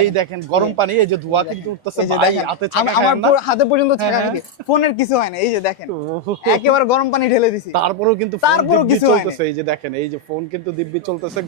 এই দেখেন গরম পানি, এই যে ধোয়া কিন্তু উঠতেছে ভাই, হাতে ছাকা আমার খায় না। হাতে পর্যন্ত ছাকা দিকে ফোনের কিছু হয় না। এই যে দেখেন একেবারে গরম পানি ঢেলে দিছি, তারপরেও কিন্তু তারপরেও কিছু হয় না। চলতেছে। এই যে দেখেন, এই যে ফোন কিন্তু দিব্যি চলতেছে।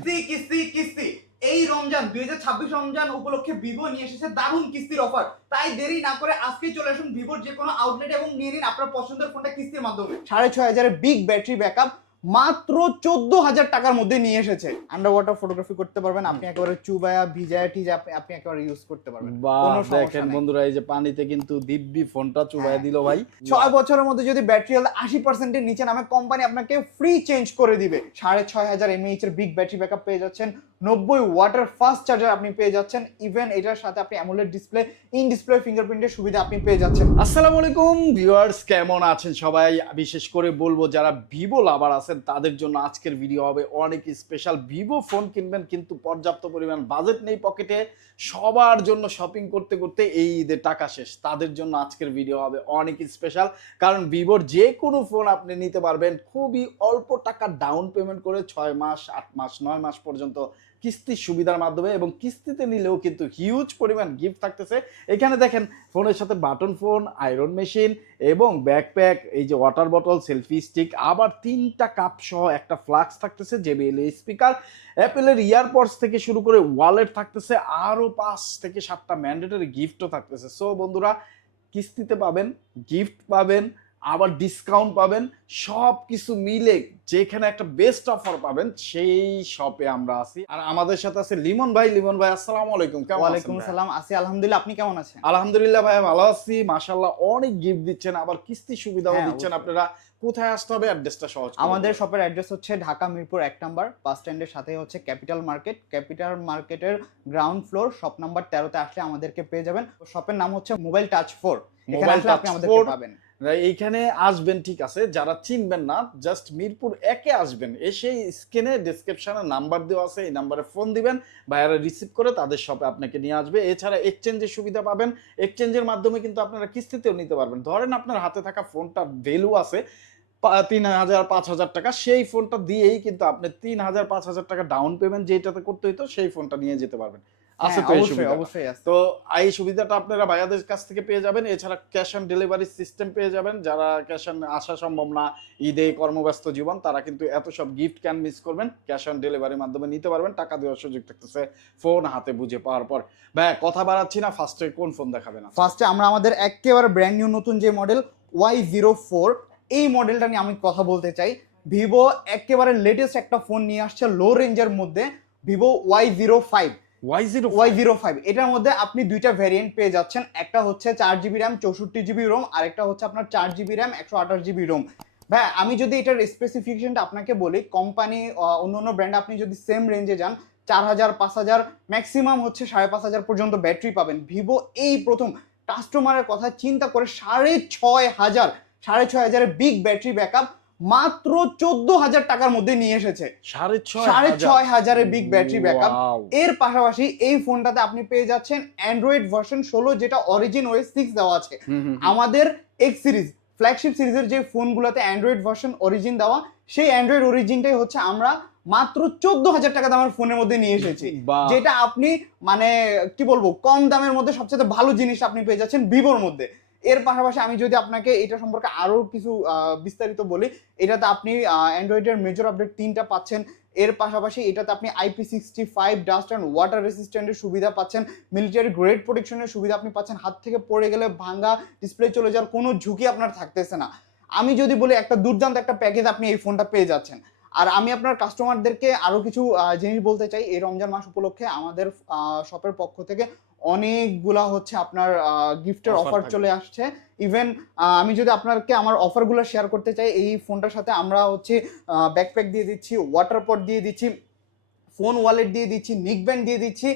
কিস্তি এই রমজান 2026 রমজান উপলক্ষে ভিভো নিয়ে এসেছে দারুণ কিস্তির অফার। তাই দেরি না করে আজকেই চলে আসুন ভিভোর যে কোনো আউটলেট এবং নিয়ে নিন আপনার পছন্দের ফোনটা কিস্তির মাধ্যমে। 6500 বিগ ব্যাটারি ব্যাকআপ মাত্র 14,000 টাকার মধ্যে নিয়ে এসেছে। আন্ডার ওয়াটার ফটোগ্রাফি করতে পারবেন আপনি, একেবারে চুবায়া ভিজায়া টিজা আপনি একেবারে ইউজ করতে পারবেন। বাহ দেখেন বন্ধুরা, এই যে পানিতে কিন্তু দিব্যি ফোনটা চুবায় দিল ভাই। 6 বছরের মধ্যে যদি ব্যাটারি হেলথ 80% এর নিচে নামে কোম্পানি আপনাকে ফ্রি চেঞ্জ করে দিবে। 6500 mAh এর বিগ ব্যাটারি ব্যাকআপ পেয়ে যাচ্ছেন, 90 ওয়াটের ফাস্ট চার্জার আপনি পেয়ে যাচ্ছেন, ইভেন এটার সাথে আপনি অ্যামোলেড ডিসপ্লে, ইন ডিসপ্লে ফিঙ্গারপ্রিন্টের সুবিধা আপনি পেয়ে যাচ্ছেন। আসসালামু আলাইকুম ভিউয়ার্স, কেমন আছেন সবাই? বিশেষ করে বলবো যারা ভিভো লাভার আছেন তাদের জন্য আজকের ভিডিও হবে অনেক স্পেশাল। ভিভো ফোন কিনবেন কিন্তু পর্যাপ্ত পরিমাণ বাজেট নেই পকেটে, সবার জন্য শপিং করতে করতে এই ঈদের টাকা শেষ, তাদের জন্য আজকের ভিডিও হবে অনেক স্পেশাল। কারণ ভিভোর যে কোনো ফোন আপনি নিতে পারবেন খুবই অল্প টাকা ডাউন পেমেন্ট করে, 6 মাস 8 মাস 9 মাস পর্যন্ত কিস্তির সুবিধার মাধ্যমে, এবং কিস্তিতে নিলেও কিন্তু হিউজ পরিমাণ গিফট থাকতেছে। এখানে দেখেন ফোনের সাথে বাটন ফোন, আয়রন মেশিন এবং ব্যাকপ্যাক, এই যে ওয়াটার বটল, সেলফি স্টিক, আবার 3টা কাপ সহ একটা ফ্লাক্স থাকতেছে, JBL স্পিকার, অ্যাপেলের ইয়ারপডস থেকে শুরু করে ওয়ালেট থাকতেছে, আরও 5 থেকে 7টা ম্যান্ডেটরি গিফটও থাকতেছে। সো বন্ধুরা, কিস্তিতে পাবেন, গিফট পাবেন, আবার ডিসকাউন্ট পাবেন, সব কিছু মিলে যেখানে একটা বেস্ট অফার পাবেন সেই শপে আমরা আছি। আর আমাদের সাথে আছে লিমন ভাই। লিমন ভাই আসসালামু আলাইকুম, কেমন আছেন? ওয়ালাইকুম আসসালাম, আছি আলহামদুলিল্লাহ, আপনি কেমন আছেন? আলহামদুলিল্লাহ ভাই, ভালো আছি মাশাআল্লাহ। অনেক গিফট দিচ্ছেন, আবার কিস্তি সুবিধাও হ্যাঁ, দিচ্ছেন। অবশ্যই। আপনারা কোথায় আসতে হবে, অ্যাড্রেসটা সহজ করে আমাদের বলুন। শপের অ্যাড্রেস হচ্ছে ঢাকা মিরপুর 1 নাম্বার বাস স্ট্যান্ডের সাথে হচ্ছে ক্যাপিটাল মার্কেট। ক্যাপিটাল মার্কেটের গ্রাউন্ড ফ্লোর শপ নাম্বার 13তে আসলে আমাদেরকে পেয়ে যাবেন। শপের নাম হচ্ছে মোবাইল টাচ 4। এখানে মোবাইল আসলে আপনি টাচ আমাদেরকে 4 পাবেন। এইখানে আসবেন, ঠিক আছে। যারা চিনবেন না, জাস্ট মিরপুর 1-এ আসবেন, এসে স্ক্রিনে ডেসক্রিপশনে নাম্বার দেওয়া আছে, এই নাম্বারে ফোন দিবেন, ভাইয়ারা রিসিভ করে তাদের শপে আপনাকে নিয়ে আসবে। এছাড়া এক্সচেঞ্জের সুবিধা পাবেন, এক্সচেঞ্জের মাধ্যমে কিন্তু আপনারা কিস্তিতেও নিতে পারবেন। ধরেন আপনার হাতে থাকা ফোনটা ভ্যালু আছে 3,000-5,000 টাকা, সেই ফোনটা দিয়েই কিন্তু আপনি 3,000-5,000 টাকা ডাউন পেমেন্ট যেটাতে করতে হইতো সেই ফোনটা নিয়ে যেতে পারবেন। আছে তো এই অবশ্যই সুবিধা? অবশ্যই আছে। তো এই সুবিধাটা আপনারা ভাইয়াদের কাছ থেকে পেয়ে যাবেন। এছাড়া ক্যাশ অন ডেলিভারি সিস্টেম পেয়ে যাবেন। যারা ক্যাশ অন আসা সম্ভব না, ঈদে কর্মব্যস্ত জীবন, তারা কিন্তু এত সব গিফট ক্যান মিস করবেন, ক্যাশ অন ডেলিভারির মাধ্যমে নিতে পারবেন। টাকা দেওয়ার সুযোগ থাকতেছে ফোন হাতে বুঝে পাওয়ার পর। ভাই কথা বাড়াচ্ছি না, ফার্স্টে কোন ফোন দেখাবেন? ফার্স্টে আমরা আমাদের একেবারে ব্র্যান্ড নিউ নতুন যে মডেল Y04, এই মডেলটা নিয়ে আমি কথা বলতে চাই। ভিভো একেবারে লেটেস্ট একটা ফোন নিয়ে আসছে লো রেঞ্জের মধ্যে, ভিভো Y05। Y05 এটার মধ্যে আপনি দুইটা ভ্যারিয়েন্ট পেয়ে যাচ্ছেন। একটা হচ্ছে 4GB র্যাম 64GB রোম, আর একটা হচ্ছে আপনার 4GB র্যাম 128GB রোম। ভাই আমি যদি এটার স্পেসিফিকেশনটা আপনাকে বলি, কোম্পানি অন্য অন্য ব্র্যান্ড আপনি যদি সেম রেঞ্জে যান 4,000 5,000 ম্যাক্সিমাম হচ্ছে 5,500 পর্যন্ত ব্যাটারি পাবেন। ভিভো এই প্রথম কাস্টমারের কথা চিন্তা করে 6,500 বিগ ব্যাটারি ব্যাকআপ মাত্র 14,000 টাকার মধ্যে নিয়ে এসেছে। 6,500 বিগ ব্যাটারি ব্যাকআপ। এর পাশাপাশি এই ফোনটাতে আপনি পেয়ে যাচ্ছেন অ্যান্ড্রয়েড ভার্সন 16, যেটা অরিজিন ওএস 6 দেওয়া আছে। আমাদের এক্স সিরিজ ফ্ল্যাগশিপ সিরিজের যে ফোনগুলোতে অ্যান্ড্রয়েড ভার্সন অরিজিন দেওয়া, সেই অ্যান্ড্রয়েড অরিজিনটাই হচ্ছে আমরা মাত্র 14,000 টাকা দামের ফোনের মধ্যে নিয়ে এসেছি। যেটা আপনি মানে কি বলবো, কম দামের মধ্যে সবচেয়ে ভালো জিনিস আপনি পেয়ে যাচ্ছেন ভিভোর মধ্যে। এর পাশাপাশি আমি যদি আপনাকে এটা সম্পর্কে আরো কিছু বিস্তারিত বলি, এটাতে আপনি অ্যান্ড্রয়েডের মেজর আপডেট 3টা পাচ্ছেন। এর পাশাপাশি এটাতে আপনি IP65 ডাস্ট অ্যান্ড ওয়াটার রেসিস্ট্যান্টের সুবিধা পাচ্ছেন, মিলিটারি গ্রেড প্রোটেকশনের সুবিধা আপনি পাচ্ছেন, হাত থেকে পড়ে গেলে ভাঙা ডিসপ্লে চলে যাওয়ার কোনো ঝুঁকি আপনার থাকতেছে না। আমি যদি বলি একটা দুর্দান্ত একটা প্যাকেজ আপনি এই ফোনটা পেয়ে যাচ্ছেন। আর আমি আপনার কাস্টমারদেরকে আরো কিছু জিনিস বলতে চাই। এই রমজান মাস উপলক্ষে আমাদের শপের পক্ষ থেকে অনেকগুলা হচ্ছে আপনার গিফটের অফার চলে আসছে। ইভেন আমি যদি আপনাকে আমার অফারগুলো শেয়ার করতে চাই, এই ফোনটার সাথে আমরা হচ্ছে ব্যাকপ্যাক দিয়ে দিচ্ছি, ওয়াটার পট দিয়ে দিচ্ছি, ফোন ওয়ালেট দিয়ে দিচ্ছি, নিক ব্যান্ড দিয়ে দিচ্ছি।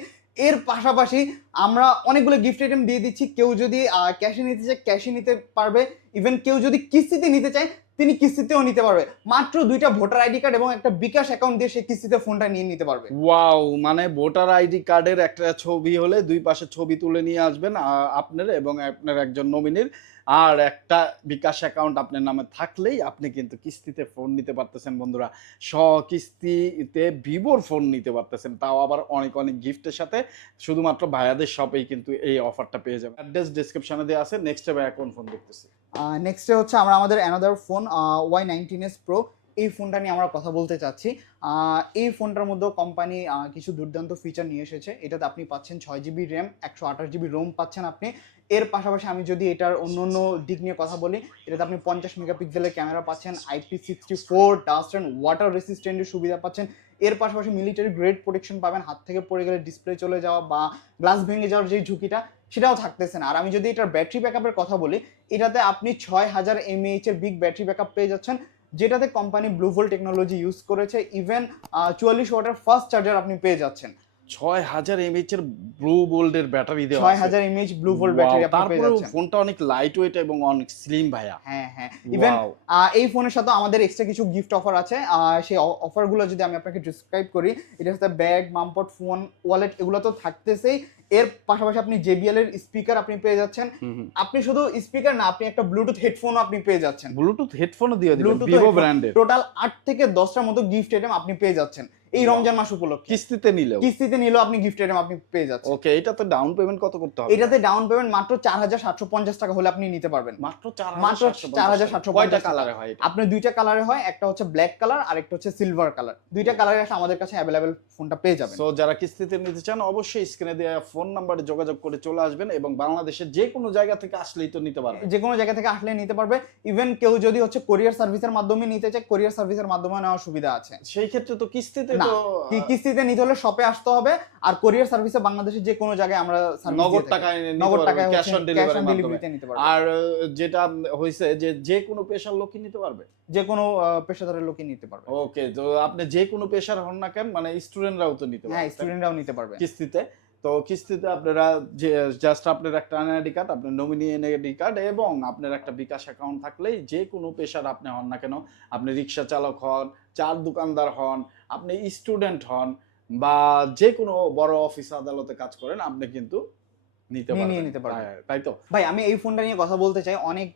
এর পাশাপাশি আমরা অনেকগুলো গিফট আইটেম দিয়ে দিচ্ছি। কেউ যদি ক্যাশে নিতে চায় ক্যাশে নিতে পারবে, ইভেন কেউ যদি কিস্তিতে নিতে চায় তিনি কিস্তিতেও নিতে পারবে। মাত্র 2টা ভোটার আইডি কার্ড এবং একটা বিকাশ অ্যাকাউন্ট দিয়ে সে কিস্তিতে ফোনটা নিয়ে নিতে পারবে। ওয়াও, মানে ভোটার আইডি কার্ডের একটা ছবি হলে দুই পাশে ছবি তুলে নিয়ে আসবেন আপনার এবং আপনার একজন নমিনির, আর একটা বিকাশ অ্যাকাউন্ট আপনার নামে থাকলেই আপনি কিন্তু কিস্তিতে ফোন নিতে পারতেছেন বন্ধুরা। কিস্তিতে ভিভোর ফোন নিতে পারতেছেন, তাও আবার অনেক অনেক গিফটের সাথে। শুধুমাত্র ভাইয়াদের শপেই কিন্তু এই অফারটা পেয়ে যাবেন। অ্যাড্রেস ডেসক্রিপশনে দেওয়া আছে। নেক্সট ভাইয়া কোন ফোন দেখতেছি? নেক্সটে হচ্ছে আমরা আমাদের অ্যানাদার ফোন Y19s Pro, এই ফোনটা নিয়ে আমরা কথা বলতে চাচ্ছি। এই ফোনটার মধ্যেও কোম্পানি কিছু দুর্দান্ত ফিচার নিয়ে এসেছে। এটাতে আপনি পাচ্ছেন 6GB র্যাম, 128GB রোম পাচ্ছেন আপনি। এর পাশাপাশি আমি যদি এটার অন্য অন্য দিক নিয়ে কথা বলি, এটাতে আপনি 50 মেগাপিক্সেলের ক্যামেরা পাচ্ছেন, IP64 ডাস্ট অ্যান্ড ওয়াটার রেসিস্ট্যান্টের সুবিধা পাচ্ছেন। এর পাশাপাশি মিলিটারি গ্রেড প্রোটেকশন পাবেন, হাত থেকে পড়ে গেলে ডিসপ্লে চলে যাওয়া বা গ্লাস ভেঙে যাওয়ার যে ঝুঁকিটা সেটাও থাকতেছে না। আর আমি যদি এটার ব্যাটারি ব্যাকআপের কথা বলি, এটাতে আপনি 6000 mAh এর বিগ ব্যাটারি ব্যাকআপ পেয়ে যাচ্ছেন, যেটাতে কোম্পানি ব্লুভোল্ট টেকনোলজি ইউজ করেছে। ইভেন 44 ওয়াটের ফাস্ট চার্জার আপনি পেয়ে যাচ্ছেন। 6000 mAh এর ব্লু বোল্ডের ব্যাটারি দেওয়া আছে। 6000 mAh ব্লু ভোল্ট ব্যাটারি আপনি পেয়ে তারপরে যাচ্ছেন। ফোনটা অনেক লাইট ওয়েট এবং অনেক স্লিম ভাইয়া। হ্যাঁ হ্যাঁ, ইভেন এই ফোনের সাথে আমাদের এক্সট্রা কিছু গিফট অফার আছে। সেই অফারগুলো যদি আমি আপনাকে ডিসক্রাইব করি, এটার সাথে ব্যাগ, মামপট, ফোন, ওয়ালেট এগুলো তো থাকতেছেই। এর পাশাপাশি আপনি JBL এর স্পিকার আপনি পেয়ে যাচ্ছেন। আপনি শুধু স্পিকার না, আপনি একটা ব্লুটুথ হেডফোনও আপনি পেয়ে যাচ্ছেন। ব্লুটুথ হেডফোনও দিয়ে দিবেন ভিভো ব্র্যান্ডের। টোটাল 8 থেকে 10টার মতো গিফট আইটেম আপনি পেয়ে যাচ্ছেন এই রমজান মাস উপলক্ষে। কিস্তিতে নিলেও আপনি গিফট আইটেম আপনি পেয়ে যাচ্ছেন। ওকে, এটা তো ডাউন পেমেন্ট কত করতে হবে? এটাতে ডাউন পেমেন্ট মাত্র 4750 টাকা হলে আপনি নিতে পারবেন। মাত্র 4750। কয়টা কালারে হয় এটা? আপনি দুইটা কালারে হয়, একটা হচ্ছে ব্ল্যাক কালার আর একটা হচ্ছে সিলভার কালার। দুইটা কালারে আসলে আমাদের কাছে अवेलेबल ফোনটা পেয়ে যাবেন। সো যারা কিস্তিতে নিতে চান অবশ্যই স্ক্রিনে দেওয়া ফোন নম্বরে যোগাযোগ করে চলে আসবেন, এবং বাংলাদেশের যে কোনো জায়গা থেকে আসলেই তো নিতে পারবেন। যে কোনো জায়গা থেকে আসলে নিতে পারবে। ইভেন কেউ যদি হচ্ছে কোরিয়ার সার্ভিসের মাধ্যমে নিতে চায়, কোরিয়ার সার্ভিসের মাধ্যমে নেওয়ার সুবিধা আছে। সেই ক্ষেত্রে তো কিস্তিতে না, তো কিস্তিতে নিতে হলে শপে আসতে হবে। আর কোরিয়ার সার্ভিসে বাংলাদেশের যে কোনো জায়গায় আমরা নগদ টাকায় ক্যাশ অন ডেলিভারিতে নিতে পারবে। আর যেটা হইছে যে কোনো পেশার লোকই নিতে পারবে, যে কোনো পেশাদারের লোকই নিতে পারবে। ওকে, তো আপনি যে কোনো পেশার হন না কেন, মানে স্টুডেন্টরাও তো নিতে পারবে। হ্যাঁ, স্টুডেন্টরাও নিতে পারবে কিস্তিতে। তো কিস্তিতে আপনারা যে জাস্ট আপনার একটা এনআইডি কার্ড, আপনার নমিনি এনআইডি কার্ড এবং আপনার একটা বিকাশ অ্যাকাউন্ট থাকলেই যে কোনো পেশার আপনি হন না কেন, আপনি রিক্সা চালক হন, চার দোকানদার হন, আপনি স্টুডেন্ট হন, বা যে কোনো বড় অফিস আদালতে কাজ করেন, আপনি কিন্তু নিতে পারবেন। তাই তো ভাই, আমি এই ফোনটা নিয়ে কথা বলতে চাই। অনেক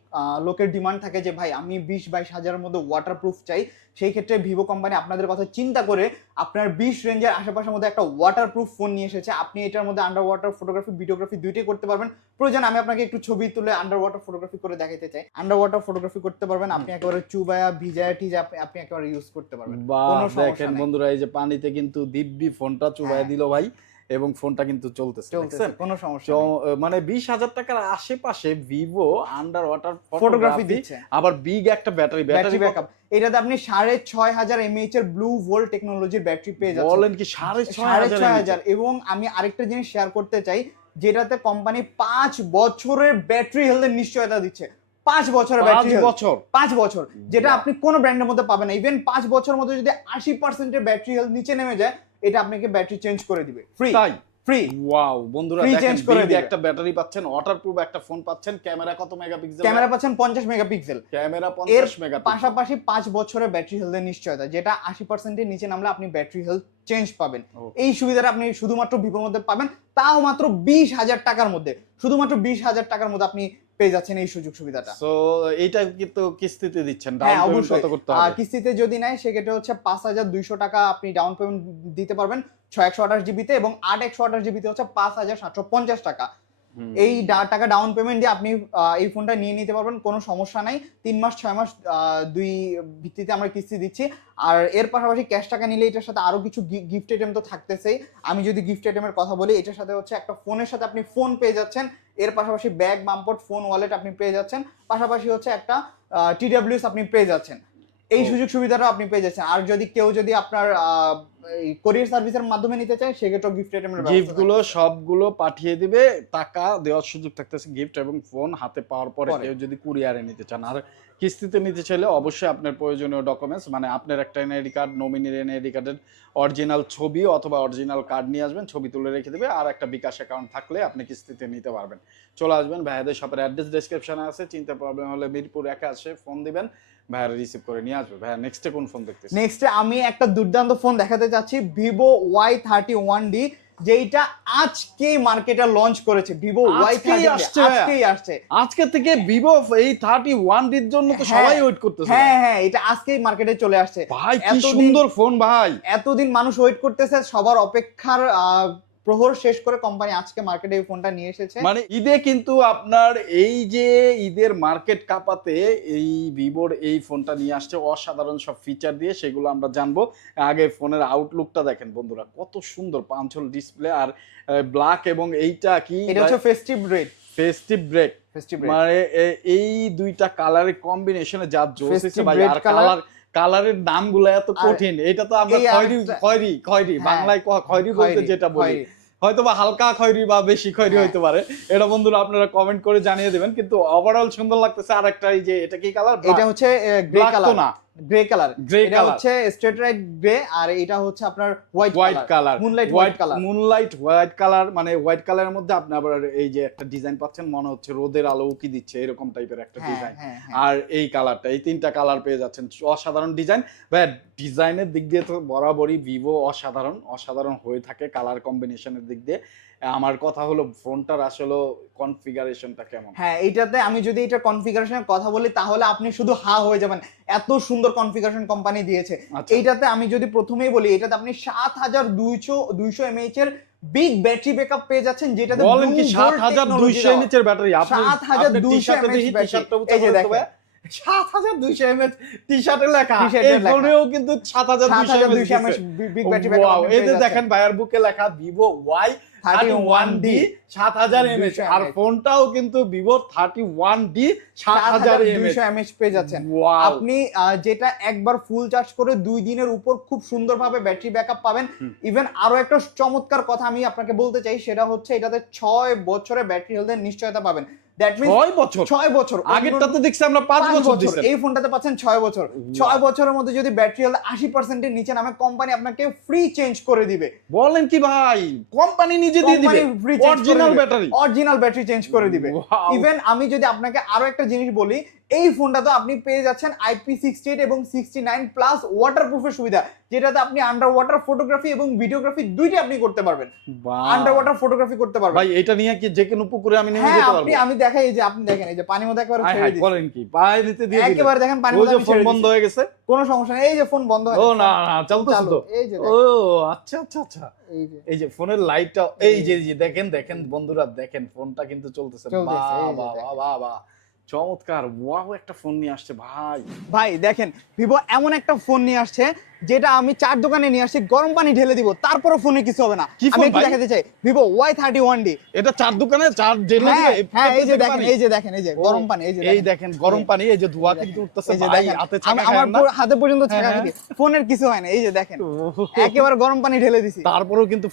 লোকের ডিমান্ড থাকে যে ভাই আমি 20-22 হাজারের মধ্যে ওয়াটারপ্রুফ চাই। সেই ক্ষেত্রে ভিভো কোম্পানি আপনাদের কথা চিন্তা করে আপনার 20 রেঞ্জের আশেপাশের মধ্যে একটা ওয়াটারপ্রুফ ফোন নিয়ে এসেছে। আপনি এটার মধ্যে আন্ডার ওয়াটার ফটোগ্রাফি, ভিডিওগ্রাফি দুইটাই করতে পারবেন। প্রয়োজন আমি আপনাকে একটু ছবি তুলে আন্ডার ওয়াটার ফটোগ্রাফি করে দেখাতে চাই। আন্ডার ওয়াটার ফটোগ্রাফি করতে পারবেন আপনি, একেবারে চুবায়া ভিজায়া টিজা আপনি একেবারে ইউজ করতে পারবেন। কোনো সমস্যা নেই। দেখেন বন্ধুরা, এই যে পানিতে কিন্তু দিব্যি ফোনটা চুবায়া দিল ভাই, এবং ফোনটা কিন্তু চলতেছে, কোনো সমস্যা মানে 20,000 টাকার আশেপাশে ভিভো আন্ডার ওয়াটার ফটোগ্রাফি দিচ্ছে, আবার বিগ একটা ব্যাটারি ব্যাকআপ। এটাতে আপনি 6500 mAh এর ব্লু ভোল্ট টেকনোলজির ব্যাটারি পেয়ে যাচ্ছেন। বলেন কি 6500? এবং আমি আরেকটা জিনিস শেয়ার করতে চাই, যেটাতে কোম্পানি 5 বছরের ব্যাটারি হেলথের নিশ্চয়তা দিচ্ছে। 5 বছরের ব্যাটারি, 5 বছর, যেটা আপনি কোনো ব্র্যান্ডের মধ্যে পাবেন না। ইভেন 5 বছরের মধ্যে যদি 80% এর ব্যাটারি হেলথ নিচে নেমে যায়, এটা আপনাকে ব্যাটারি চেঞ্জ করে দিবে ফ্রি। ফ্রি। ওয়াও বন্ধুরা, দেখেন বিগ একটা ব্যাটারি পাচ্ছেন, ওয়াটারপ্রুফ একটা ফোন পাচ্ছেন, ক্যামেরা কত মেগাপিক্সেল? ক্যামেরা পাচ্ছেন 50 মেগাপিক্সেল। ক্যামেরা 50 মেগাপিক্সেল, পাশাপাশি 5 বছরের ব্যাটারি হেলথের নিশ্চয়তা, যেটা 80% এর নিচে নামলে আপনি ব্যাটারি হেলথ চেঞ্জ পাবেন। এই সুবিধাটা আপনি শুধুমাত্র ভিভোর মধ্যে পাবেন, তাও মাত্র 20,000 টাকার মধ্যে। শুধুমাত্র 20,000 টাকার মধ্যে আপনি পেয়ে যাচ্ছেন এই সুযোগ সুবিধাটা। সো এইটা কিন্তু কিস্তিতে দিচ্ছেন, ডাউন পেমেন্ট কত করতে হবে? কিস্তিতে যদি নেয় সেক্ষেত্রে হচ্ছে 5200 টাকা আপনি ডাউন পেমেন্ট দিতে পারবেন 128GB তে, এবং 8/128GB তে হচ্ছে 5750 টাকা। এই টাকা ডাউন পেমেন্ট দিয়ে আপনি এই ফোনটা নিয়ে নিতে পারবেন, কোনো সমস্যা নাই। 3 মাস 6 মাস দুই ভিত্তিতে আমরা কিস্তি দিচ্ছি। আর এর পাশাপাশি ক্যাশ টাকা নিলে এটার সাথে আরো কিছু গিফট আইটেম তো থাকতেছেই। আমি যদি গিফট আইটেমের কথা বলি, এটার সাথে হচ্ছে একটা ফোনের সাথে আপনি ফোন পেয়ে যাচ্ছেন, এর পাশাপাশি ব্যাগ, বাম্পট, ফোন, ওয়ালেট আপনি পেয়ে যাচ্ছেন, পাশাপাশি হচ্ছে একটা TWS আপনি পেয়ে যাচ্ছেন। এই সুযোগ সুবিধাটাও আপনি পেয়ে যাচ্ছেন। আর যদি কেউ আপনার কোরিয়ার সার্ভিসের মাধ্যমে নিতে চায়, সেক্ষেত্রে গিফট আইটেমের গিফট গুলো সবগুলো পাঠিয়ে দিবে, টাকা দেওয়ার সুযোগ থাকতেছে গিফট এবং ফোন হাতে পাওয়ার পরে। কেউ যদি কুরিয়ারে নিতে চান আর কিস্তিতে নিতে চাইলে অবশ্যই আপনার প্রয়োজনীয় ডকুমেন্টস, মানে আপনার একটা এনআইডি কার্ড, নমিনির এনআইডি কার্ডের অরিজিনাল ছবি অথবা অরিজিনাল কার্ড নিয়ে আসবেন, ছবি তুলে রেখে দেবে, আর একটা বিকাশ অ্যাকাউন্ট থাকলে আপনি কিস্তিতে নিতে পারবেন। চলে আসবেন, ভাইয়াদের শপের অ্যাড্রেস ডেসক্রিপশনে আছে। চিন্তা প্রবলেম হলে মিরপুর 1 আসে ফোন দিবেন, ভাইয়া রিসিভ করে নিয়ে আসবে। ভাইয়া নেক্সটে কোন ফোন দেখতেছি? নেক্সটে আমি একটা দুর্দান্ত ফোন দেখাতে চাচ্ছি, ভিভো Y31D, যেটা আজকে মার্কেটে লঞ্চ করেছে। ভিভো আজকেই Y31 আসছে? আজকেই আসছে। আজকে থেকে ভিভো এই 31D এর জন্য তো সবাই ওয়েট করতেছে। হ্যাঁ হ্যাঁ, এটা আজকেই মার্কেটে চলে আসছে। ভাই কি সুন্দর ফোন ভাই, এতদিন মানুষ ওয়েট করতেছে, সবার অপেক্ষার প্রহর শেষ করে কোম্পানি আজকে মার্কেটে এই ফোনটা নিয়ে এসেছে। মানে ঈদে কিন্তু আপনার এই যে ঈদের মার্কেট কাঁপাতে এই ভিভোর এই ফোনটা নিয়ে আসছে অসাধারণ সব ফিচার দিয়ে, সেগুলো আমরা জানবো। আগে ফোনের আউটলুকটা দেখেন বন্ধুরা, কত সুন্দর পাঁচল ডিসপ্লে আর ব্ল্যাক, এবং এইটা কি, এটা হচ্ছে ফেস্টিভ রেড, ফেস্টিভ ব্রেক, মানে এই দুইটা কালারের কম্বিনেশনে যা জোস হয়েছে ভাই। আর কালারের নামগুলো এত কঠিন, এটা তো আমরা খয়েরি বাংলায় খয়েরি বলতে যেটা বলি, হয়তো বা হালকা খয়েরি বা বেশি খয়েরি হইতে পারে, এটা বন্ধুরা আপনারা কমেন্ট করে জানিয়ে দিবেন। কিন্তু ওভারঅল সুন্দর লাগতেছে। আর একটা এই যে এটা কি কালার, এটা হচ্ছে গ্রে কালার, না গ্রে কালার, এটা হচ্ছে স্ট্রেট রাইট গ্রে, আর এটা হচ্ছে আপনার white colour, moonlight white colour, moonlight white colour. মানে হোয়াইট কালারের মধ্যে আপনি আবার এই যে একটা ডিজাইন পাচ্ছেন, মনে হচ্ছে রোদের আলো উকি দিচ্ছে এরকম টাইপের একটা ডিজাইন। আর এই কালারটা, এই তিনটা কালার পেয়ে যাচ্ছেন, অসাধারণ ডিজাইন ভাই। ডিজাইনের দিক দিয়ে তো বরাবরই ভিভো অসাধারণ হয়ে থাকে কালার কম্বিনেশনের দিক দিয়ে। আমার কথা হলো ফোনটার আসলে কনফিগারেশনটা কেমন? হ্যাঁ, এইটাতে আমি যদি এটা কনফিগারেশনের কথা বলি তাহলে আপনি শুধু হা হয়ে যাবেন, এত সুন্দর কনফিগারেশন কোম্পানি দিয়েছে। এইটাতে আমি যদি প্রথমেই বলি, এটাতে আপনি 7200 mAh এর বিগ ব্যাটারি ব্যাকআপ পেয়ে যাচ্ছেন, যেটাতে বলেন কি 7200 mAh এর ব্যাটারি? আপনি 7200 mAh ব্যাটারি, এই যে দেখেন 7200 mAh টি-শার্টে লেখা, এই ফোনেও কিন্তু 7200 mAh বিগ ব্যাটারি ব্যাকআপ। এই যে দেখেন ভাইয়ার বুকে লেখা ভিভো Y31D 7000 mAh, আর ফোনটাও কিন্তু ভিভো 31D 7000 mAh পেয়ে যাচ্ছেন। আপনি যেটা একবার ফুল চার্জ করে 2 দিনের উপর খুব সুন্দরভাবে ব্যাটারি ব্যাকআপ পাবেন। ইভেন আরো একটা চমৎকার কথা আমি আপনাকে বলতে চাই, সেটা হচ্ছে এটাতে 6 বছরের ব্যাটারি হেলথের নিশ্চয়তা পাবেন। দ্যাট মিন্স 6 বছর। আগেরটাতে দেখছি আমরা 5 বছর দিছেন, এই ফোনটাতে পাচ্ছেন 6 বছর। 6 বছরের মধ্যে যদি ব্যাটারি হেলথ 80% এর নিচে নামে, কোম্পানি আপনাকে ফ্রি চেঞ্জ করে দিবে। বলেন কি ভাই, কোম্পানি নিজে দিয়ে দিবে অরিজিনাল ব্যাটারি চেঞ্জ করে দিবে। ইভেন আমি যদি আপনাকে আরো একটা জিনিস বলি, এই ফোনটা তো আপনি পেয়ে যাচ্ছেন IP68 এবং 69 প্লাস ওয়াটারপ্রুফের সুবিধা, যেটাতে আপনি আন্ডার ওয়াটার ফটোগ্রাফি এবং ভিডিওগ্রাফি দুইটাই আপনি করতে পারবেন। আন্ডার ওয়াটার ফটোগ্রাফি করতে পারবেন ভাই। এটা নিয়ে কি যে কোনো পুকুরে আমি নেমে যেতে পারবো? আমি দেখাই, এই যে আপনি দেখেন, এই যে পানির মধ্যে একেবারে ছেড়ে দিচ্ছি। বলেন কি, পায়ে দিতে দিয়ে দিবেন একেবারে দেখেন পানির মধ্যে ফোন বন্ধ হয়ে গেছে, কোনো সমস্যা নেই। এই যে ফোন বন্ধ হয়ে গেছে, ও না চলতেছে তো, এই যে ও আচ্ছা, এই যে ফোনের লাইটটা, এই যে দেখেন বন্ধুরা, দেখেন ফোনটা কিন্তু চলতেছে। বাহ চমৎকার, ওয়াও একটা ফোন নিয়ে আসছে ভাই। দেখেন ভিভো এমন একটা ফোন নিয়ে আসছে, যেটা আমি 4 দোকানে নিয়ে আসছি, গরম পানি ঢেলে দিব, তারপরে ফোনে কিছু হবে না। আমি একটু দেখাতে চাই, ভিভো Y31D। এটা 4 দোকানে 4 ঢেলে দিবে? হ্যাঁ, এই যে দেখেন, এই যে গরম পানি, এই দেখেন গরম পানি, এই যে ধোঁয়া কিন্তু উঠতেছে ভাই, হাতে ছাকা খায় না, আমার হাতে পর্যন্ত ছাকা দিকে, ফোনের কিছু হয় না। এই যে দেখেন, একেবারে গরম পানি ঢেলে দিছি, তারপরেও কিন্তু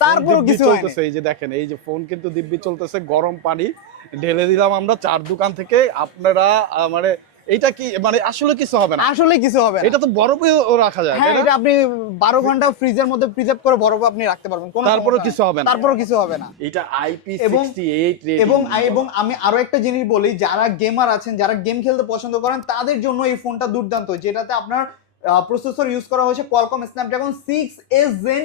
কিছু চলতেছে। এই যে দেখেন, এই যে ফোন কিন্তু দিব্যি চলতেছে, গরম পানি ঢেলে দিলাম আমরা 4 দোকান থেকে। আপনারা মানে এটা কি, মানে আসলে কিছু হবে না, এটা তো বরফে রাখা যায়। হ্যাঁ, এটা আপনি 12 ঘন্টা ফ্রিজের মধ্যে প্রিজার্ভ করে বরফ আপনি রাখতে পারবেন, তারপরেও কিছু হবে না। এটা IP68 রেটিং। এবং আমি আরো একটা জিনিস বলি, যারা গেমার আছেন, যারা গেম খেলতে পছন্দ করেন, তাদের জন্য এই ফোনটা দুর্দান্ত, যেটাতে আপনার প্রসেসর ইউজ করা হয়েছে Qualcomm Snapdragon 6s Gen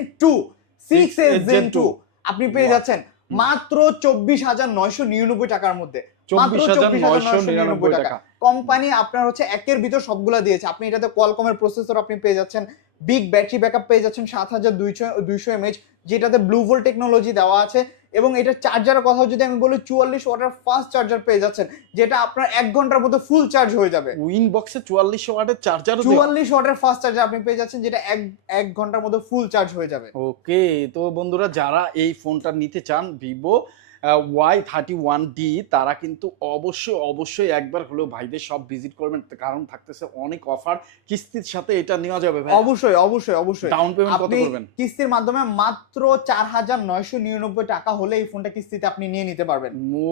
2 আপনি পেয়ে যাচ্ছেন মাত্র 24,999 টাকার মধ্যে। 24,999 টাকা। কোম্পানি আপনার হচ্ছে একের ভিতর সবগুলা দিয়েছে। আপনি এটাতে Qualcomm এর প্রসেসর আপনি পেয়ে যাচ্ছেন, বিগ ব্যাটারি ব্যাকআপ পেয়ে যাচ্ছেন 7200 mAh, যেটাতে ব্লু ভোল্ট টেকনোলজি দেওয়া আছে। এবং এটা চার্জারের কথা যদি আমি বলি, 44 ওয়াটের ফাস্ট চার্জার পেয়ে যাচ্ছেন, যেটা আপনার 1 ঘন্টার মধ্যে ফুল চার্জ হয়ে যাবে। উইনবক্সে 44 ওয়াটের চার্জার, 44 ওয়াটের ফাস্ট চার্জার আপনি পেয়ে যাচ্ছেন, যেটা 1 ঘন্টার মধ্যে ফুল চার্জ হয়ে যাবে। ওকে, তো বন্ধুরা যারা এই ফোনটা নিতে চান ভিভো Y31D, তারা কিন্তু অবশ্যই একবার হলেও ভাইদের সব ভিজিট করবেন, কারণ থাকতেছে অনেক অফার। কিস্তির সাথে এটা নেওয়া যাবে ভাই? অবশ্যই। ডাউন পেমেন্ট কত করবেন? কিস্তির মাধ্যমে মাত্র 4,999 টাকা হলে এই ফোনটা কিস্তিতে আপনি নিয়ে নিতে পারবেন। ও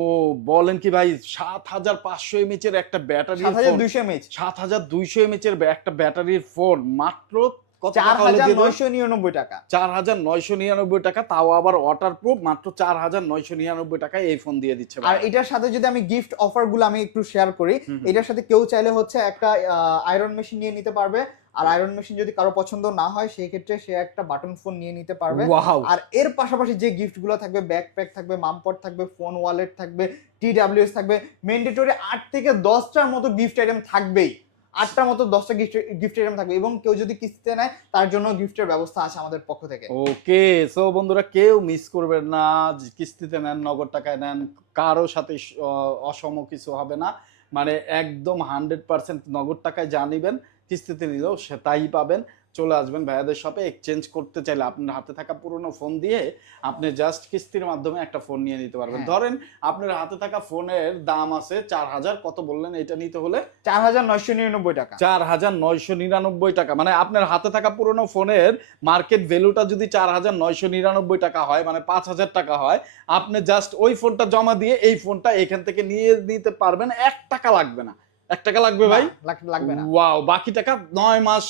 বলেন কি ভাই, 7,500 mAh এর একটা ব্যাটারি, 7,200 mAh 7,200 mAh এর একটা ব্যাটারির ফোন মাত্র কত টাকা হলে দিয়ে দেবেন? 4999 টাকা। 4999 টাকা, তাও আবার ওয়াটারপ্রুফ, মাত্র 4999 টাকায় এই ফোন দিয়ে দিচ্ছে। আর এটার সাথে যদি আমি গিফট অফার গুলো আমি একটু শেয়ার করি, হুম। এটার সাথে কেউ চাইলে হচ্ছে একটা আয়রন মেশিন নিয়ে নিতে পারবে। আর আয়রন মেশিন যদি কারো পছন্দ না হয় সেই ক্ষেত্রে সে একটা বাটন ফোন নিয়ে নিতে পারবে। ওয়াও। আর এর পাশাপাশি যে গিফট গুলো থাকবে, ব্যাকপ্যাক থাকবে, মামপট থাকবে, ফোন ওয়ালেট থাকবে, TWS থাকবে, ম্যান্ডেটরি 8 থেকে 10টার মতো গিফট আইটেম থাকবেই। 8টার মতো 10টা গিফট আইটেম থাকবে, এবং কেউ যদি কিস্তিতে নেয় তার জন্য গিফটের ব্যবস্থা আছে আমাদের পক্ষ থেকে। ওকে, সো বন্ধুরা কেউ মিস করবেন না, কিস্তিতে নেন, নগদ টাকায় নেন, কারো সাথে অসম কিছু হবে না। মানে একদম 100% নগদ টাকায় যা নিবেন কিস্তিতে নিলেও সে তাই পাবেন। চলে আসবেন ভাইয়াদের শপে। এক্সচেঞ্জ করতে চাইলে আপনার হাতে থাকা পুরনো ফোন দিয়ে আপনি জাস্ট কিস্তির মাধ্যমে একটা ফোন নিয়ে নিতে পারবেন। ধরেন আপনার হাতে থাকা ফোনের দাম আছে 4000, কত বললেন এটা নিতে হলে? 4999 টাকা। 4999 টাকা। মানে আপনার হাতে থাকা পুরনো ফোনের মার্কেট ভ্যালুটা যদি 4999 টাকা হয়, মানে 5000 টাকা হয়, আপনি জাস্ট ওই ফোনটা জমা দিয়ে এই ফোনটা এখান থেকে নিয়ে নিতে পারবেন। 1 টাকা লাগবে না। 1 টাকা লাগবে ভাই? লাগবে না। ওয়াও, বাকি টাকা 9 মাস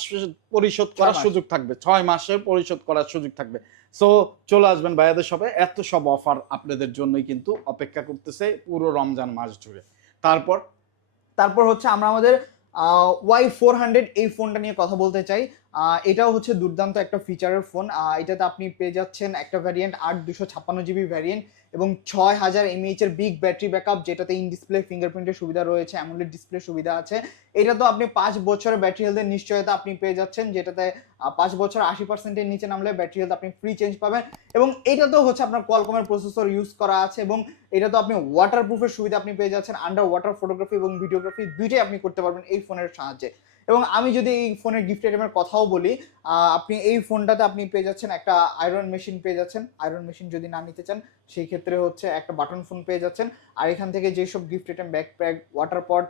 পরিশোধ করার 6 মাস। সুযোগ থাকবে, 6 মাসের পরিশোধ করার সুযোগ থাকবে। সো চলে আসবেন ভাইয়াদের শপে। এত সব অফার আপনাদের জন্যই কিন্তু অপেক্ষা করতেছে পুরো রমজান মাস জুড়ে। তারপর হচ্ছে আমরা আমাদের Y400 এই ফোনটা নিয়ে কথা বলতে চাই। এটাও হচ্ছে দুর্দান্ত একটা ফিচারের ফোন। এটাতে আপনি পেয়ে যাচ্ছেন একটা ভ্যারিয়েন্ট 8 256 GB ভ্যারিয়েন্ট এবং 6000 mAh এর বিগ ব্যাটারি ব্যাকআপ, যেটাতে ইন ডিসপ্লে ফিঙ্গারপ্রিন্টের সুবিধা রয়েছে, অ্যামোলেড ডিসপ্লে সুবিধা আছে। এটা তো আপনি 5 বছরের ব্যাটারি হেলথের নিশ্চয়তা আপনি পেয়ে যাচ্ছেন, যেটাতে 5 বছর 80%-এর নিচে নামলে ব্যাটারি হেলথ আপনি ফ্রি চেঞ্জ পাবেন। এবং এটা তো হচ্ছে আপনার কোয়ালকমের প্রসেসর ইউজ করা আছে, এবং এটা তো আপনি ওয়াটারপ্রুফের সুবিধা আপনি পেয়ে যাচ্ছেন। আন্ডার ওয়াটার ফটোগ্রাফি এবং ভিডিওগ্রাফি দুইটাই আপনি করতে পারবেন এই ফোনের সাহায্যে। এবং আমি যদি এই ফোনের গিফট আইটেমের কথাও বলি, আপনি এই ফোনটাতে আপনি পেয়ে যাচ্ছেন একটা আয়রন মেশিন পেয়ে যাচ্ছেন। আয়রন মেশিন যদি না নিতে চান সেই ক্ষেত্রে হচ্ছে একটা বাটন ফোন পেয়ে যাচ্ছেন। আর এখান থেকে যেসব গিফট আইটেম, ব্যাকপ্যাক, ওয়াটার পট,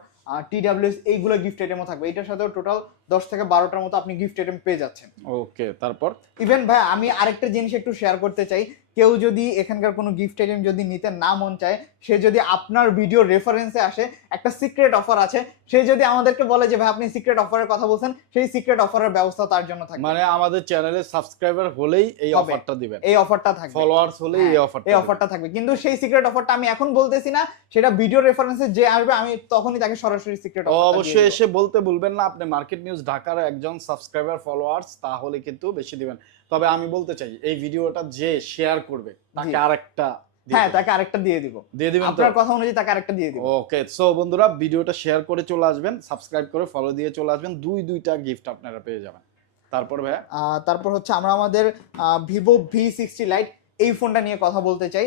TWS এইগুলো গিফট আইটেমও থাকবে। এটার সাথেও টোটাল 10 থেকে 12টার মতো আপনি গিফট আইটেম পেয়ে যাচ্ছেন। ওকে, তারপর ইভেন ভাই আমি আরেকটা জিনিস একটু শেয়ার করতে চাই। কেউ যদি এখানকার কোনো গিফট আইটেম যদি নিতে না মন চায়, সে যদি আপনার ভিডিও রেফারেন্সে আসে, একটা সিক্রেট অফার আছে, সে যদি আমাদেরকে বলে যে ভাই আপনি সিক্রেট অফারের কথা বলছেন, সেই সিক্রেট অফারের ব্যবস্থা তার জন্য থাকবে। মানে আমাদের চ্যানেলে সাবস্ক্রাইবার হলেই এই অফারটা দিবেন, এই অফারটা থাকবে, ফলোয়ার্স হলেই এই অফারটা থাকবে। কিন্তু সেই সিক্রেট অফারটা আমি এখন বলতেছি না, সেটা ভিডিও রেফারেন্সে যে আসবে আমি তখনই তাকে সরাসরি সিক্রেট অফারটা অবশ্যই এসে বলতে ভুলবেন না আপনি মার্কেট নিউজ ঢাকার একজন সাবস্ক্রাইবার ফলোয়ার্স, তাহলে কিন্তু বেশি দিবেন। তবে আমি বলতে চাই এই ভিডিওটা যে শেয়ার করবে তাকে আরেকটা, তাকে আরেকটা দিয়ে দিবেন, আপনার কথা অনুযায়ী তাকে আরেকটা দিয়ে দিব। ওকে, সো বন্ধুরা ভিডিওটা শেয়ার করে চলে আসবেন, সাবস্ক্রাইব করে ফলো দিয়ে চলে আসবেন, দুইটা গিফট আপনারা পেয়ে যাবেন। তারপর ভাইয়া তারপর হচ্ছে আমরা আমাদের ভিভো V60 লাইট এই ফোনটা নিয়ে কথা বলতে চাই।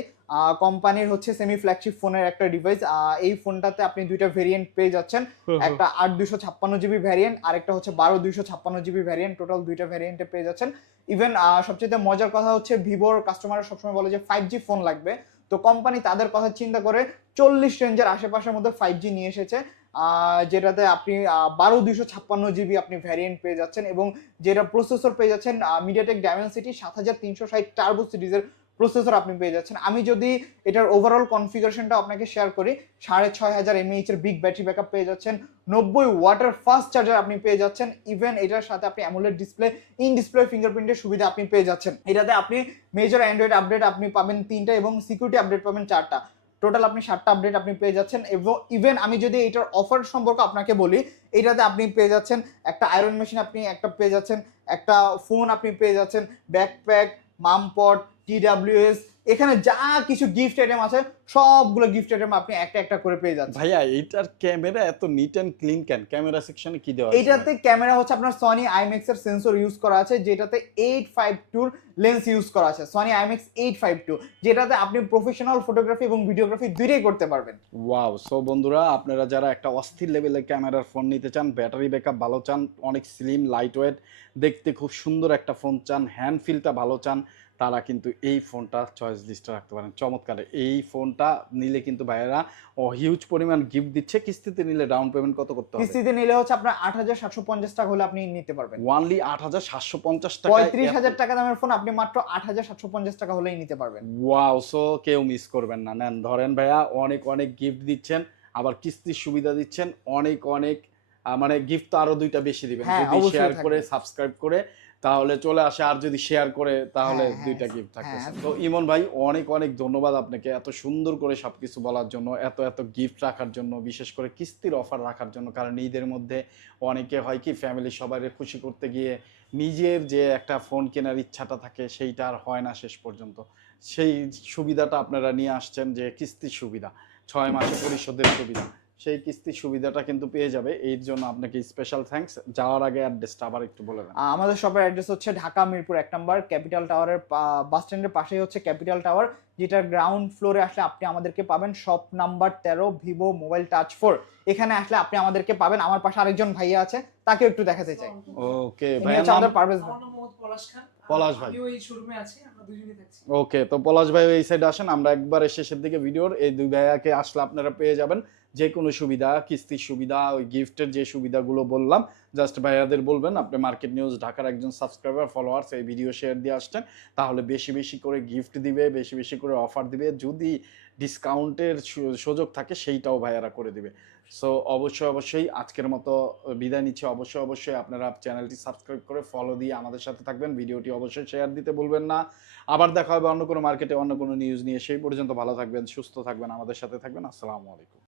কোম্পানির হচ্ছে সেমি ফ্ল্যাগশিপ ফোনের একটা ডিভাইস। এই ফোনটাতে আপনি দুইটা ভেরিয়েন্ট পেয়ে যাচ্ছেন, একটা 8 256 GB ভ্যারিয়েন্ট, আর একটা হচ্ছে 12 256 GB ভ্যারিয়েন্ট। টোটাল দুইটা ভ্যারিয়েন্টে পেয়ে যাচ্ছেন। ইভেন সবচেয়ে মজার কথা হচ্ছে ভিভোর কাস্টমার সবসময় বলে যে 5G ফোন লাগবে, তো কোম্পানি তাদের কথা চিন্তা করে 40 রেঞ্জের আশেপাশের মধ্যে 5G নিয়ে এসেছে, যেটাতে আপনি 12 256 GB আপনি ভ্যারিয়েন্ট পেয়ে যাচ্ছেন, এবং যেটা প্রসেসর পেয়ে যাচ্ছেন মিডিয়াটেক ডায়মেনসিটি 7360 টার্বো সিরিজের প্রসেসর আপনি পেয়ে যাচ্ছেন। আমি যদি এটার ওভারঅল কনফিগারেশনটা আপনাকে শেয়ার করি, 6500 mAh এর বিগ ব্যাটারি ব্যাকআপ পেয়ে যাচ্ছেন, 90 ওয়াটের ফাস্ট চার্জার আপনি পেয়ে যাচ্ছেন। ইভেন এটার সাথে আপনি অ্যামোলেড ডিসপ্লে, ইন ডিসপ্লে ফিঙ্গারপ্রিন্টের সুবিধা আপনি পেয়ে যাচ্ছেন। এটাতে আপনি মেজর অ্যান্ড্রয়েড আপডেট আপনি পাবেন 3টা এবং সিকিউরিটি আপডেট পাবেন 4টা। টোটাল আপনি 7টা আপডেট আপনি পেয়ে যাচ্ছেন। এবং ইভেন আমি যদি এটার অফার সম্পর্কে আপনাকে বলি, এটাতে আপনি পেয়ে যাচ্ছেন একটা আয়রন মেশিন, আপনি একটা পেয়ে যাচ্ছেন, একটা ফোন আপনি পেয়ে যাচ্ছেন, ব্যাকপ্যাক, মামপট, TWS, এখানে যা কিছু গিফট আইটেম আছে সবগুলো গিফট আইটেম আপনি একটা একটা করে পেয়ে যাচ্ছেন। ভাইয়া এইটার ক্যামেরা এত নিট এন্ড ক্লিন কেন? ক্যামেরা সেকশনে কি দেওয়া আছে? এটাতে ক্যামেরা হচ্ছে আপনার সনি IMX এর সেন্সর ইউজ করা আছে, যেটাতে 852 লেন্স ইউজ করা আছে, সনি IMX 852, যেটাতে আপনি প্রফেশনাল ফটোগ্রাফি এবং ভিডিওগ্রাফি দুইটাই করতে পারবেন। ওয়াও, সো বন্ধুরা আপনারা যারা একটা অস্থির লেভেলের ক্যামেরার ফোন নিতে চান, ব্যাটারি ব্যাকআপ ভালো চান, অনেক স্লিম লাইট ওয়েট, দেখতে খুব সুন্দর একটা ফোন চান, হ্যান্ড ফিলটা ভালো চান, তারা কিন্তু এই ফোনটা চয়েস লিস্টে রাখতে পারেন। চমৎকার এই ফোনটা নিলে কিন্তু ভাইয়েরা হিউজ পরিমাণ গিফট দিচ্ছে। কিস্তিতে নিলে ডাউন পেমেন্ট কত করতে হবে? কিস্তিতে নিলে হচ্ছে আপনার 8750 টাকা হলে আপনি নিতে পারবেন। ওয়ানলি 8750 টাকা। 35000 টাকা দামের ফোন আপনি মাত্র 8750 টাকা হলেই নিতে পারবেন। ওয়াও, সো কেউ মিস করবেন না। নেন ধরেন ভাইয়া, অনেক গিফট দিচ্ছেন, আবার কিস্তির সুবিধা দিচ্ছেন, অনেক মানে গিফট তো আরো দুইটা বেশি দিবেন যদি শেয়ার করে সাবস্ক্রাইব করে তাহলে চলে আসে, আর যদি শেয়ার করে তাহলে হ্যাঁ, দুইটা হ্যাঁ, গিফট থাকতেছে। হ্যাঁ। তো ইমন ভাই অনেক অনেক ধন্যবাদ আপনাকে এত সুন্দর করে সবকিছু বলার জন্য, এত এত গিফট রাখার জন্য, বিশেষ করে কিস্তির অফার রাখার জন্য। কারণ ঈদের মধ্যে অনেকে হয় কি ফ্যামিলি সবাই খুশি করতে গিয়ে নিজের যে একটা ফোন কেনার ইচ্ছাটা থাকে সেইটা আর হয় না শেষ পর্যন্ত। সেই সুবিধাটা আপনারা নিয়ে আসছেন, যে কিস্তির সুবিধা, 6 মাসে পরিশোধের সুবিধা, সেই কিস্তির সুবিধাটা কিন্তু পেয়ে যাবে। এর জন্য আপনাকে স্পেশাল থ্যাঙ্কস। যাওয়ার আগে অ্যাড্রেসটা আবার একটু বলে দেন। আমাদের শপের অ্যাড্রেস হচ্ছে ঢাকা মিরপুর 1 নম্বর, ক্যাপিটাল টাওয়ারের বাস স্ট্যান্ডের পাশেই হচ্ছে ক্যাপিটাল টাওয়ার, যেটার গ্রাউন্ড ফ্লোরে আসলে আপনি আমাদেরকে পাবেন। Shop number 13, Vivo mobile touch 4। এখানে আসলে আপনি আমাদেরকে পাবেন। আমার পাশে আরেকজন ভাইয়া আছে, তাকে একটু দেখাতে চাই। ওকে ইনি ভাই, হচ্ছে আমাদের পারভেজ ভাই। আমার নাম মোহাম্মদ পলাশ খান। পলাশ ভাই। আমিও এই শোরুমে আছি, আমরা দুজনেই থাকছি। ওকে, তো পলাশ ভাই এই সাইডে আসেন, আমরা একবারে শেষের দিকে ভিডিওর এই দুই ভাইয়াকে আসলে আপনারা পেয়ে যাবেন যে কোনো সুবিধা, কিস্তির সুবিধা, ওই গিফটের যে সুবিধাগুলো বললাম, জাস্ট ভাইয়াদের বলবেন আপনি মার্কেট নিউজ ঢাকার একজন সাবস্ক্রাইবার ফলোয়ার্স, এই ভিডিও শেয়ার দিয়ে আসছেন, তাহলে বেশি বেশি করে গিফট দিবে, বেশি বেশি করে অফার দিবে, যদি ডিসকাউন্টের সুযোগ থাকে সেইটাও ভাইয়ারা করে দিবে। সো অবশ্যই অবশ্যই আজকের মতো বিদায় নিচ্ছে। অবশ্যই অবশ্যই আপনারা চ্যানেলটি সাবস্ক্রাইব করে ফলো দিয়ে আমাদের সাথে থাকবেন, ভিডিওটি অবশ্যই শেয়ার দিতে ভুলবেন না। আবার দেখা হবে অন্য কোনো মার্কেটে অন্য কোনো নিউজ নিয়ে। সেই পর্যন্ত ভালো থাকবেন, সুস্থ থাকবেন, আমাদের সাথে থাকবেন। আসসালামু আলাইকুম।